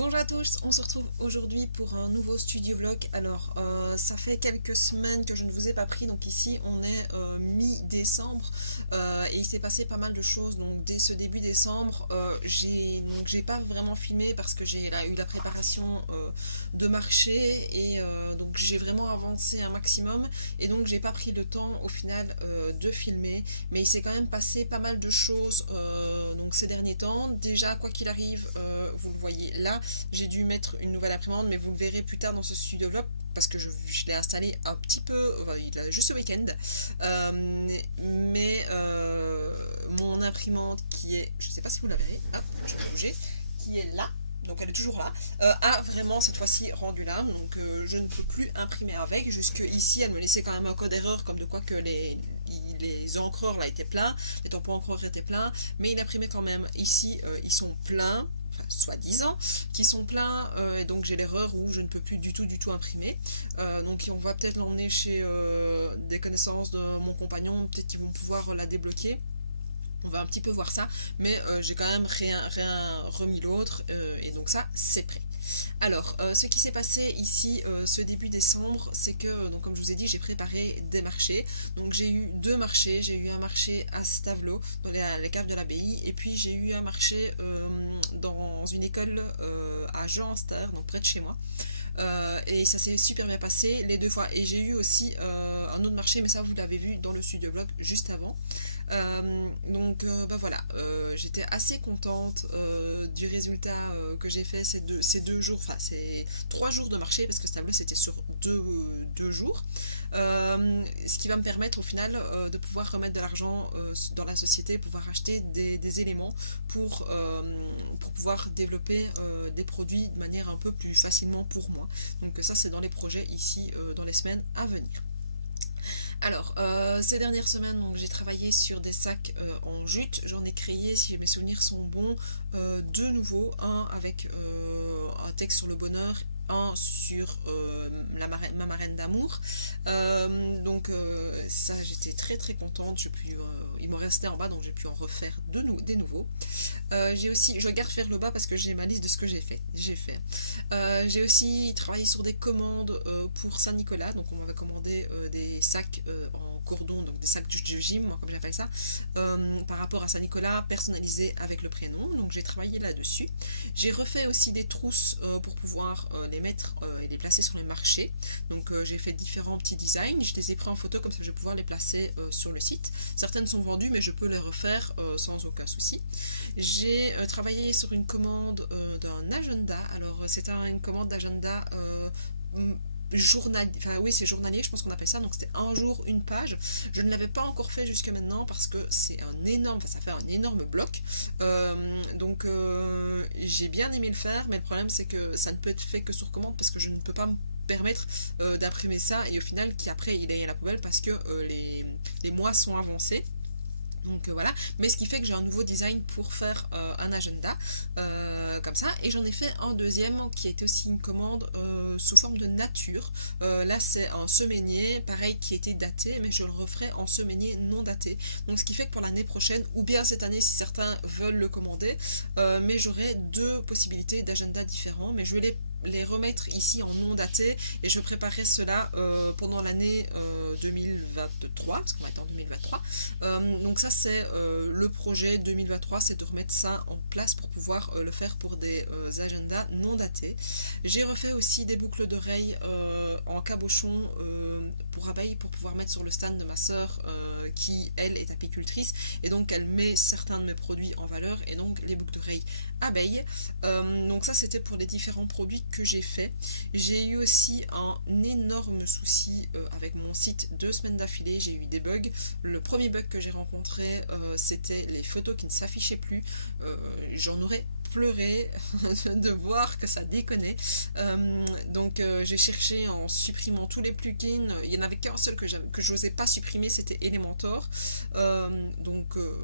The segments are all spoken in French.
Bonjour à tous, on se retrouve aujourd'hui pour un nouveau studio vlog. Alors, ça fait quelques semaines que je ne vous ai pas pris, donc ici on est mi-décembre et il s'est passé pas mal de choses. Donc, dès ce début décembre, j'ai pas vraiment filmé parce que j'ai eu la préparation de marché et donc j'ai vraiment avancé un maximum et donc j'ai pas pris le temps au final de filmer. Mais il s'est quand même passé pas mal de choses donc ces derniers temps. Déjà, quoi qu'il arrive, vous le voyez là, j'ai dû mettre une nouvelle imprimante, mais vous le verrez plus tard dans ce studio vlog parce que je l'ai installé un petit peu, enfin, il a juste ce week-end. Mais mon imprimante qui est, je sais pas si vous la verrez, hop, je vais bouger, qui est là. Donc elle est toujours là, a vraiment cette fois-ci rendu l'âme, donc je ne peux plus imprimer avec. Jusque ici, elle me laissait quand même un code erreur, comme de quoi que les encreurs là étaient pleins, les tampons encreurs étaient pleins, mais il imprimait quand même. Ici, ils sont pleins, enfin, soi-disant, qui sont pleins, et donc j'ai l'erreur où je ne peux plus du tout imprimer. Donc on va peut-être l'emmener chez des connaissances de mon compagnon, peut-être qu'ils vont pouvoir la débloquer. On va un petit peu voir ça, mais j'ai quand même rien remis l'autre, et donc ça, c'est prêt. Alors, ce qui s'est passé ici ce début décembre, c'est que, donc, comme je vous ai dit, j'ai préparé des marchés. Donc j'ai eu deux marchés. J'ai eu un marché à Stavelot, dans les caves de l'abbaye, et puis j'ai eu un marché dans une école à Jean-Anster, donc près de chez moi. Et ça s'est super bien passé les deux fois. Et j'ai eu aussi un autre marché, mais ça vous l'avez vu dans le studio blog juste avant. Bah voilà, j'étais assez contente du résultat que j'ai fait ces deux jours, enfin c'est 3 jours de marché parce que ce tableau c'était sur deux jours. Ce qui va me permettre au final de pouvoir remettre de l'argent dans la société, pouvoir acheter des éléments pour pouvoir développer des produits de manière un peu plus facilement pour moi. Donc ça c'est dans les projets ici dans les semaines à venir. Alors, ces dernières semaines, j'ai travaillé sur des sacs en jute. J'en ai créé, si mes souvenirs sont bons, deux nouveaux. Un avec un texte sur le bonheur, un sur ma marraine d'amour. Ça, j'étais très très contente. Il m'en restait en bas, donc j'ai pu en refaire des nouveaux. J'ai aussi, je garde faire le bas parce que j'ai ma liste de ce que j'ai fait. J'ai aussi travaillé sur des commandes pour Saint-Nicolas. Donc on m'avait commandé des sacs en cordon, donc des sacs de gym, moi, comme j'appelle ça, par rapport à Saint-Nicolas, personnalisés avec le prénom. Donc j'ai travaillé là-dessus. J'ai refait aussi des trousses pour pouvoir les mettre et les placer sur le marché. Donc j'ai fait différents petits designs. Je les ai pris en photo comme ça je vais pouvoir les placer sur le site. Certaines sont vendues, mais je peux les refaire sans aucun souci. J'ai travaillé sur une commande d'un agenda. Alors, c'était une commande d'agenda journalier. Enfin, oui, c'est journalier, je pense qu'on appelle ça. Donc, c'était un jour, une page. Je ne l'avais pas encore fait jusque maintenant parce que c'est un énorme. Enfin, ça fait un énorme bloc. J'ai bien aimé le faire, mais le problème, c'est que ça ne peut être fait que sur commande parce que je ne peux pas me permettre d'imprimer ça et au final qu'après il aille à la poubelle parce que les mois sont avancés. Donc voilà, mais ce qui fait que j'ai un nouveau design pour faire un agenda comme ça, et j'en ai fait un deuxième qui a été aussi une commande sous forme de nature. Là c'est un semainier, pareil qui était daté, mais je le referai en semainier non daté. Donc ce qui fait que pour l'année prochaine, ou bien cette année si certains veulent le commander, mais j'aurai deux possibilités d'agenda différents, mais je vais les remettre ici en non daté et je préparerai cela pendant l'année 2023 parce qu'on va être en 2023. Donc ça c'est le projet 2023, c'est de remettre ça en place pour pouvoir le faire pour des agendas non datés. J'ai refait aussi des boucles d'oreilles en cabochon pour abeilles pour pouvoir mettre sur le stand de ma soeur qui elle est apicultrice et donc elle met certains de mes produits en valeur et donc les boucles d'oreilles abeilles. Donc ça c'était pour les différents produits que j'ai fait. J'ai eu aussi un énorme souci avec mon site 2 semaines d'affilée, j'ai eu des bugs. Le premier bug que j'ai rencontré c'était les photos qui ne s'affichaient plus. J'en aurais pleuré de voir que ça déconnait. J'ai cherché en supprimant tous les plugins. Il n'y en avait qu'un seul que je n'osais pas supprimer, c'était Elementor. Euh, donc euh,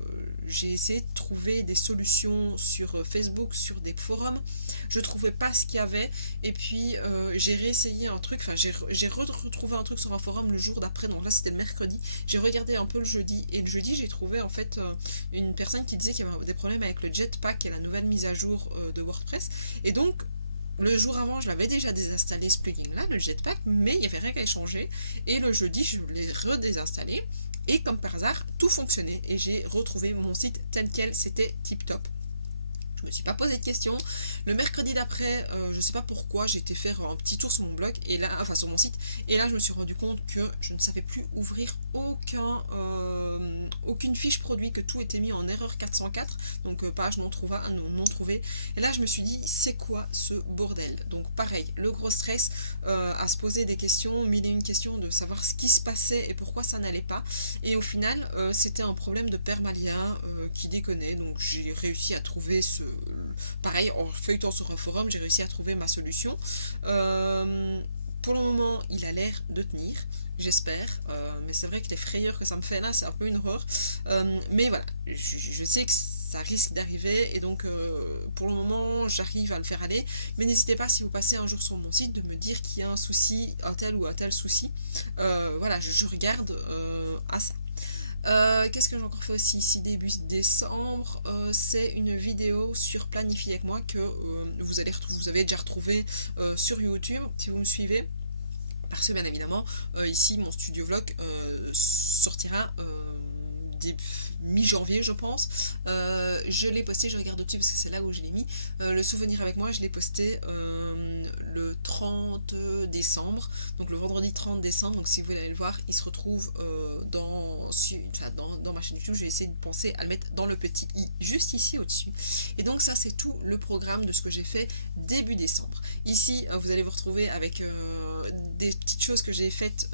j'ai essayé de trouver des solutions sur Facebook, sur des forums. Je trouvais pas ce qu'il y avait. Et puis j'ai réessayé un truc. Enfin, j'ai retrouvé un truc sur un forum le jour d'après. Donc là, c'était le mercredi. J'ai regardé un peu le jeudi. Et le jeudi, j'ai trouvé en fait une personne qui disait qu'il y avait des problèmes avec le Jetpack et la nouvelle mise à jour de WordPress. Et donc, le jour avant, je l'avais déjà désinstallé ce plugin-là, le Jetpack, mais il n'y avait rien qu'à changer. Et le jeudi, je l'ai redésinstallé. Et comme par hasard, tout fonctionnait. Et j'ai retrouvé mon site tel quel, c'était tip top. Je me suis pas posé de questions. Le mercredi d'après, je sais pas pourquoi, j'ai été faire un petit tour sur mon blog, et là, enfin sur mon site, et là je me suis rendu compte que je ne savais plus ouvrir aucune fiche produit, que tout était mis en erreur 404, donc page non trouvée, non trouvée. Et là je me suis dit, c'est quoi ce bordel? Donc pareil, le gros stress, à se poser des questions, mille et une questions de savoir ce qui se passait et pourquoi ça n'allait pas. Et au final, c'était un problème de permalia qui déconnait, donc j'ai réussi à trouver pareil, en feuilletant sur un forum, j'ai réussi à trouver ma solution. Pour le moment, il a l'air de tenir, j'espère. Mais c'est vrai que les frayeurs que ça me fait là, c'est un peu une horreur. Mais voilà, je sais que ça risque d'arriver et donc pour le moment, j'arrive à le faire aller. Mais n'hésitez pas, si vous passez un jour sur mon site, de me dire qu'il y a un souci, un tel ou un tel souci. Voilà, je regarde à ça. Qu'est-ce que j'ai encore fait aussi ici début décembre? C'est une vidéo sur Planifier avec moi que vous avez déjà retrouvé sur YouTube si vous me suivez. Parce que bien évidemment, ici mon studio vlog sortira mi-janvier je pense. Je l'ai posté, je regarde dessus parce que c'est là où je l'ai mis. Le souvenir avec moi, je l'ai posté le 30 décembre, donc le vendredi 30 décembre. Donc si vous voulez aller le voir, il se retrouve dans ma chaîne YouTube. Je vais essayer de penser à le mettre dans le petit i juste ici au-dessus. Et donc ça c'est tout le programme de ce que j'ai fait début décembre. Ici vous allez vous retrouver avec des petites choses que j'ai faites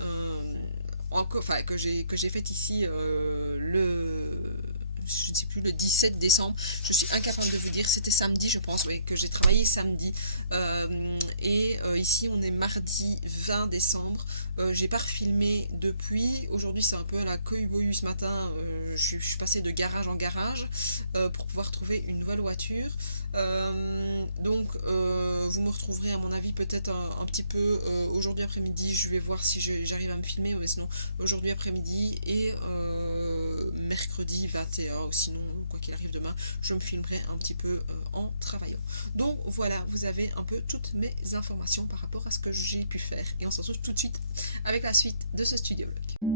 que j'ai fait ici je ne sais plus, le 17 décembre. Je suis incapable de vous dire, c'était samedi je pense, oui, que j'ai travaillé samedi. Ici on est mardi 20 décembre. J'ai pas refilmé depuis. Aujourd'hui c'est un peu à la cohue ce matin. Je suis passée de garage en garage pour pouvoir trouver une nouvelle voiture. Vous me retrouverez à mon avis peut-être un petit peu aujourd'hui après-midi. Je vais voir si j'arrive à me filmer, mais sinon aujourd'hui après-midi et mercredi 21, ou sinon quoi qu'il arrive demain, je me filmerai un petit peu en travaillant. Donc voilà, vous avez un peu toutes mes informations par rapport à ce que j'ai pu faire. Et on se retrouve tout de suite avec la suite de ce studio vlog.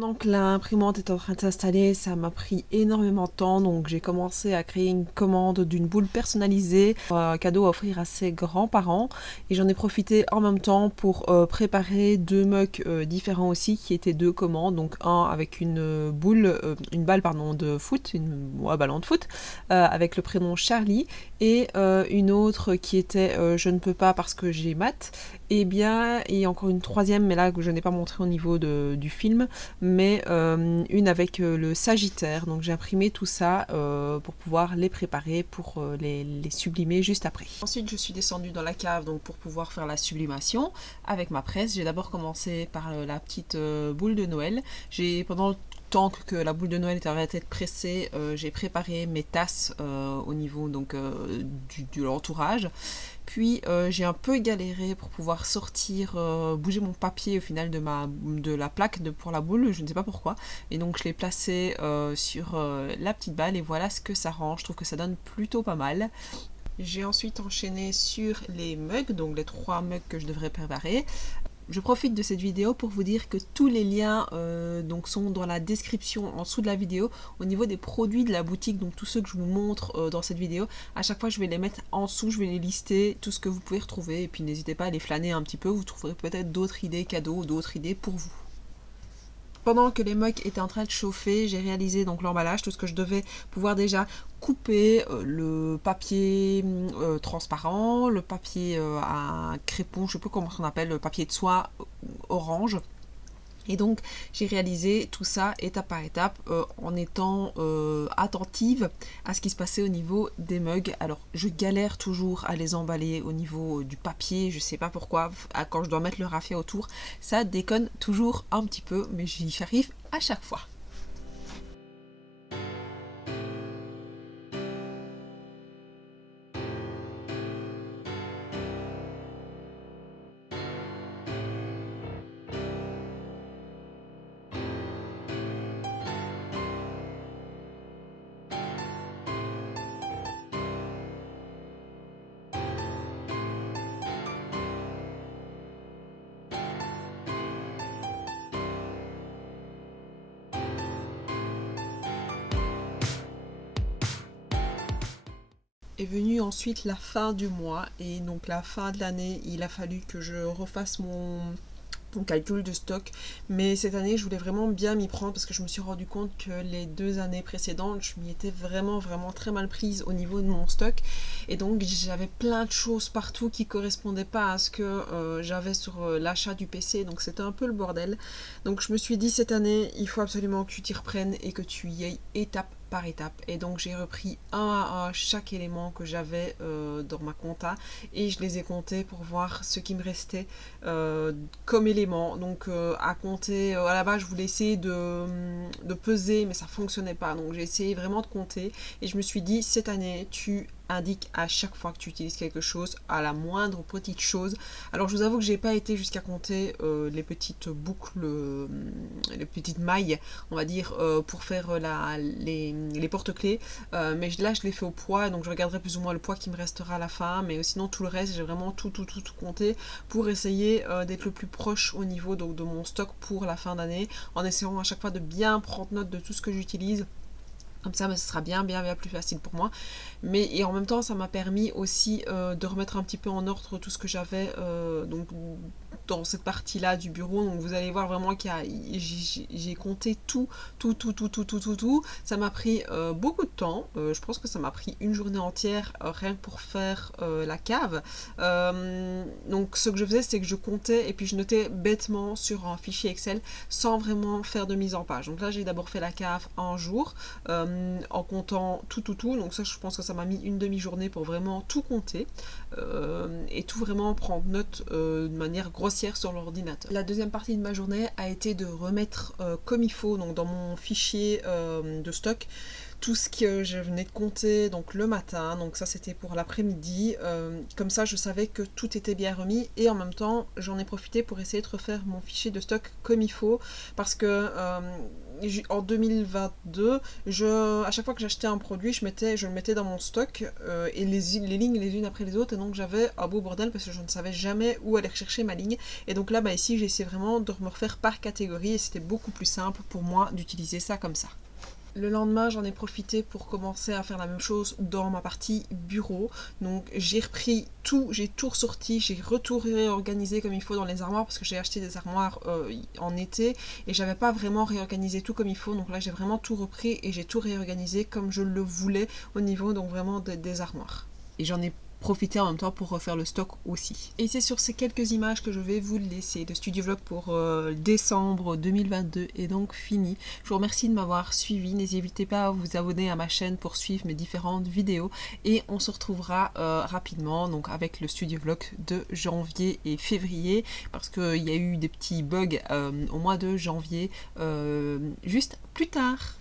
Pendant que l'imprimante est en train de s'installer, ça m'a pris énormément de temps, donc j'ai commencé à créer une commande d'une boule personnalisée, un cadeau à offrir à ses grands-parents, et j'en ai profité en même temps pour préparer deux mugs différents aussi, qui étaient deux commandes, donc un avec une balle pardon, de foot, ballon de foot, avec le prénom Charlie, et une autre qui était je ne peux pas parce que j'ai maths, et encore une troisième, mais là que je n'ai pas montré au niveau du film, mais une avec le Sagittaire. Donc j'ai imprimé tout ça pour pouvoir les préparer, pour les sublimer juste après. Ensuite je suis descendue dans la cave donc pour pouvoir faire la sublimation avec ma presse. J'ai d'abord commencé par la petite boule de Noël. Pendant le temps que la boule de Noël était en train d'être pressée, j'ai préparé mes tasses au niveau donc, de l'entourage. Puis j'ai un peu galéré pour pouvoir sortir, bouger mon papier au final de la plaque pour la boule, je ne sais pas pourquoi. Et donc je l'ai placé sur la petite balle et voilà ce que ça rend. Je trouve que ça donne plutôt pas mal. J'ai ensuite enchaîné sur les mugs, donc les 3 mugs que je devrais préparer. Je profite de cette vidéo pour vous dire que tous les liens donc sont dans la description en dessous de la vidéo au niveau des produits de la boutique, donc tous ceux que je vous montre dans cette vidéo. À chaque fois je vais les mettre en dessous, je vais les lister, tout ce que vous pouvez retrouver, et puis n'hésitez pas à les flâner un petit peu, vous trouverez peut-être d'autres idées cadeaux, d'autres idées pour vous. Pendant que les mugs étaient en train de chauffer, j'ai réalisé donc l'emballage, tout ce que je devais pouvoir déjà couper, le papier transparent, le papier à crépon, je ne sais plus comment on appelle, le papier de soie orange. Et donc j'ai réalisé tout ça étape par étape en étant attentive à ce qui se passait au niveau des mugs. Alors je galère toujours à les emballer au niveau du papier, je sais pas pourquoi, quand je dois mettre le raffia autour, ça déconne toujours un petit peu, mais j'y arrive à chaque fois. Est venue ensuite la fin du mois, et donc la fin de l'année, il a fallu que je refasse mon calcul de stock, mais cette année je voulais vraiment bien m'y prendre parce que je me suis rendu compte que les 2 années précédentes je m'y étais vraiment très mal prise au niveau de mon stock, et donc j'avais plein de choses partout qui correspondaient pas à ce que j'avais sur l'achat du PC, donc c'était un peu le bordel. Donc je me suis dit cette année il faut absolument que tu t'y reprennes et que tu y ailles étape par étape, et donc j'ai repris un à un chaque élément que j'avais dans ma compta et je les ai comptés pour voir ce qui me restait comme élément. Donc à compter, à la base je voulais essayer de peser, mais ça fonctionnait pas, donc j'ai essayé vraiment de compter et je me suis dit cette année tu indique à chaque fois que tu utilises quelque chose, à la moindre petite chose. Alors je vous avoue que j'ai pas été jusqu'à compter les petites boucles, les petites mailles, on va dire, pour faire les porte-clés, mais là je l'ai fait au poids, donc je regarderai plus ou moins le poids qui me restera à la fin, mais sinon tout le reste j'ai vraiment tout compté pour essayer d'être le plus proche au niveau donc, de mon stock pour la fin d'année, en essayant à chaque fois de bien prendre note de tout ce que j'utilise. Comme ça, ce sera bien plus facile pour moi. Et en même temps, ça m'a permis aussi de remettre un petit peu en ordre tout ce que j'avais donc dans cette partie-là du bureau. Donc vous allez voir vraiment j'ai compté tout. Ça m'a pris beaucoup de temps. Je pense que ça m'a pris une journée entière rien que pour faire la cave. Donc ce que je faisais, c'est que je comptais et puis je notais bêtement sur un fichier Excel sans vraiment faire de mise en page. Donc là, j'ai d'abord fait la cave un jour. En comptant tout, donc ça je pense que ça m'a mis une demi-journée pour vraiment tout compter et tout vraiment prendre note de manière grossière sur l'ordinateur. La deuxième partie de ma journée a été de remettre comme il faut donc dans mon fichier de stock tout ce que je venais de compter donc le matin, donc ça c'était pour l'après-midi, comme ça je savais que tout était bien remis, et en même temps j'en ai profité pour essayer de refaire mon fichier de stock comme il faut, parce que en 2022, à chaque fois que j'achetais un produit, je le mettais dans mon stock et les lignes les unes après les autres, et donc j'avais un beau bordel parce que je ne savais jamais où aller rechercher ma ligne. Et donc là, ici, j'ai essayé vraiment de me refaire par catégorie et c'était beaucoup plus simple pour moi d'utiliser ça comme ça. Le lendemain, j'en ai profité pour commencer à faire la même chose dans ma partie bureau. Donc j'ai repris tout, j'ai tout ressorti, j'ai réorganisé comme il faut dans les armoires parce que j'ai acheté des armoires en été et j'avais pas vraiment réorganisé tout comme il faut. Donc là, j'ai vraiment tout repris et j'ai tout réorganisé comme je le voulais au niveau donc vraiment des armoires. Et j'en ai profiter en même temps pour refaire le stock aussi. Et c'est sur ces quelques images que je vais vous laisser. Le studio vlog pour décembre 2022 est donc fini. Je vous remercie de m'avoir suivi. N'hésitez pas à vous abonner à ma chaîne pour suivre mes différentes vidéos et on se retrouvera rapidement donc avec le studio vlog de janvier et février parce qu'il y a eu des petits bugs au mois de janvier juste plus tard.